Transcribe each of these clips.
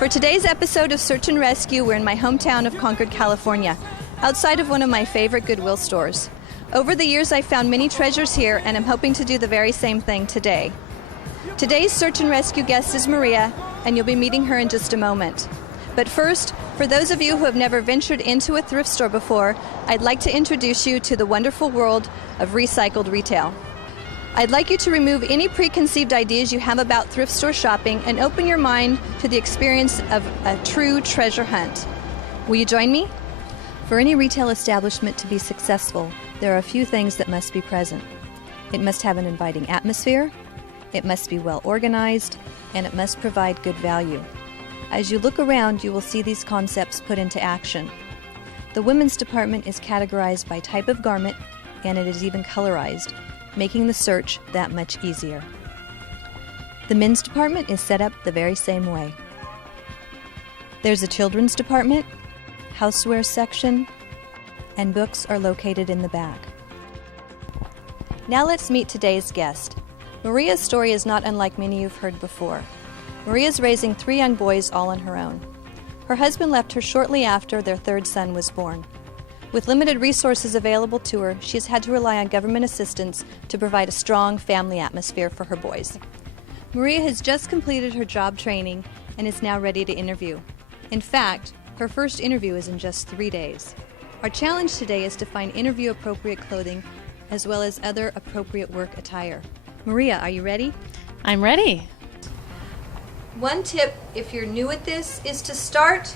For today's episode of Search and Rescue, we're in my hometown of Concord, California, outside of one of my favorite Goodwill stores. Over the years, I've found many treasures here, and I'm hoping to do the very same thing today. Today's Search and Rescue guest is Maria, and you'll be meeting her in just a moment. But first, for those of you who have never ventured into a thrift store before, I'd like to introduce you to the wonderful world of recycled retail. I'd like you to remove any preconceived ideas you have about thrift store shopping and open your mind to the experience of a true treasure hunt. Will you join me? For any retail establishment to be successful, there are a few things that must be present. It must have an inviting atmosphere, it must be well organized, and it must provide good value. As you look around, you will see these concepts put into action. The women's department is categorized by type of garment, and it is even colorized, making the search that much easier. The men's department is set up the very same way. There's a children's department, houseware section, and books are located in the back. Now let's meet today's guest. Maria's story is not unlike many you've heard before. Maria's raising 3 young boys all on her own. Her husband left her shortly after their 3rd son was born. With limited resources available to her, she has had to rely on government assistance to provide a strong family atmosphere for her boys. Maria has just completed her job training and is now ready to interview. In fact, her first interview is in just 3 days. Our challenge today is to find interview-appropriate clothing as well as other appropriate work attire. Maria, are you ready? I'm ready. One tip, if you're new at this, is to start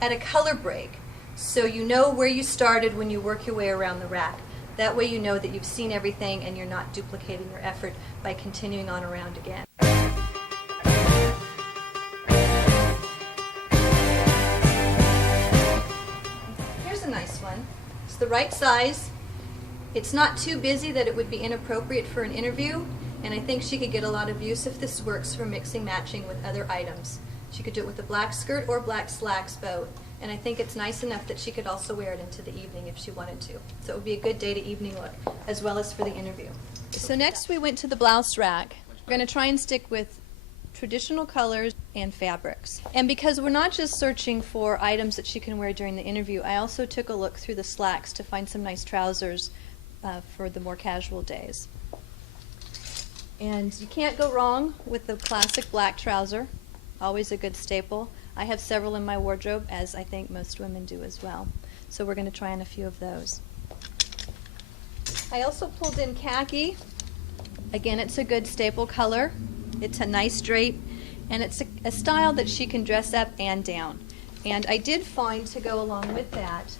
at a color break so you know where you started when you work your way around the rack. That way you know that you've seen everything and you're not duplicating your effort by continuing on around again. Here's a nice one. It's the right size. It's not too busy that it would be inappropriate for an interview, and I think she could get a lot of use if this works for mixing matching with other items. She could do it with a black skirt or black slacks both, and I think it's nice enough that she could also wear it into the evening if she wanted to. So it would be a good day to evening look, as well as for the interview. So next we went to the blouse rack. We're going to try and stick with traditional colors and fabrics. And because we're not just searching for items that she can wear during the interview, I also took a look through the slacks to find some nice trousers for the more casual days. And you can't go wrong with the classic black trouser, always a good staple. I have several in my wardrobe, as I think most women do as well. So we're going to try on a few of those. I also pulled in khaki. Again, it's a good staple color. It's a nice drape, and it's a style that she can dress up and down. And I did find, to go along with that,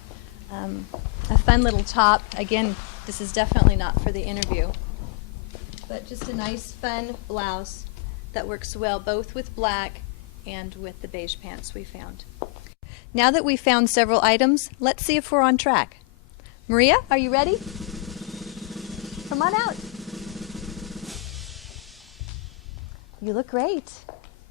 a fun little top. Again, this is definitely not for the interview, but just a nice fun blouse that works well both with black and with the beige pants we found. Now that we've found several items, let's see if we're on track. Maria, are you ready? Come on out. You look great.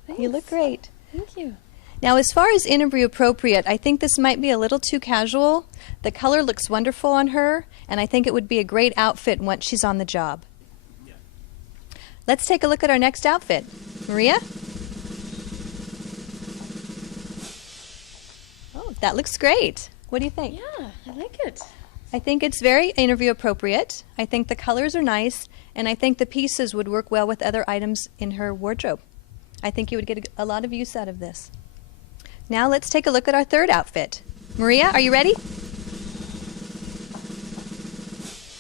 Thanks. You look great. Thank you. Now, as far as interview appropriate, I think this might be a little too casual. The color looks wonderful on her, and I think it would be a great outfit once she's on the job. Yeah. Let's take a look at our next outfit. Maria? Oh, that looks great. What do you think? Yeah, I like it. I think it's very interview appropriate. I think the colors are nice, and I think the pieces would work well with other items in her wardrobe. I think you would get a lot of use out of this. Now let's take a look at our third outfit. Maria, are you ready?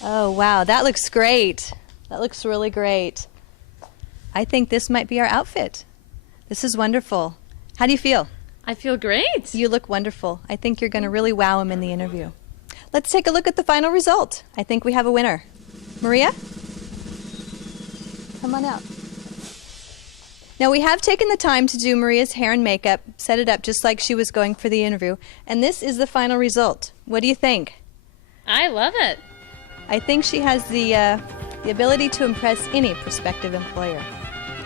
Oh, wow, that looks great. That looks really great. I think this might be our outfit. This is wonderful. How do you feel? I feel great. You look wonderful. I think you're going to really wow him in the interview. Let's take a look at the final result. I think we have a winner. Maria? Come on out. Now, we have taken the time to do Maria's hair and makeup, set it up just like she was going for the interview, and this is the final result. What do you think? I love it. I think she has the ability to impress any prospective employer.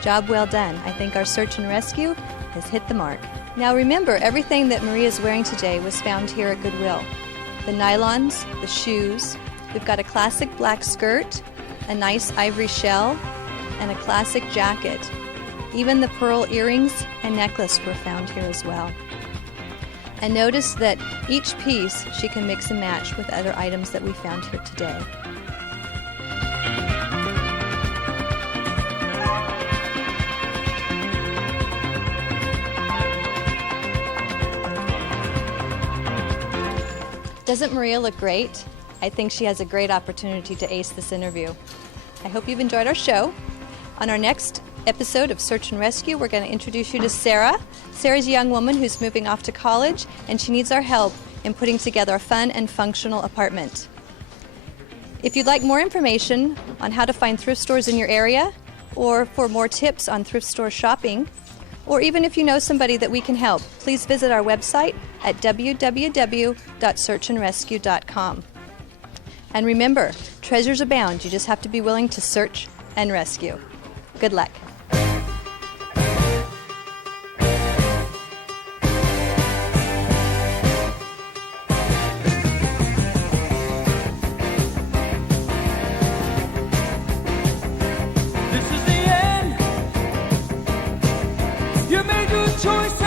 Job well done. I think our search and rescue has hit the mark. Now remember, everything that Maria is wearing today was found here at Goodwill. The nylons, the shoes, we've got a classic black skirt, a nice ivory shell, and a classic jacket. Even the pearl earrings and necklace were found here as well. And notice that each piece she can mix and match with other items that we found here today. Doesn't Maria look great? I think she has a great opportunity to ace this interview. I hope you've enjoyed our show. On our next episode of Search and Rescue, we're going to introduce you to Sarah. Sarah's a young woman who's moving off to college, and she needs our help in putting together a fun and functional apartment. If you'd like more information on how to find thrift stores in your area, or for more tips on thrift store shopping, or even if you know somebody that we can help, please visit our website at www.searchandrescue.com. And remember, treasures abound. You just have to be willing to search and rescue. Good luck. This is the end. You made your choice.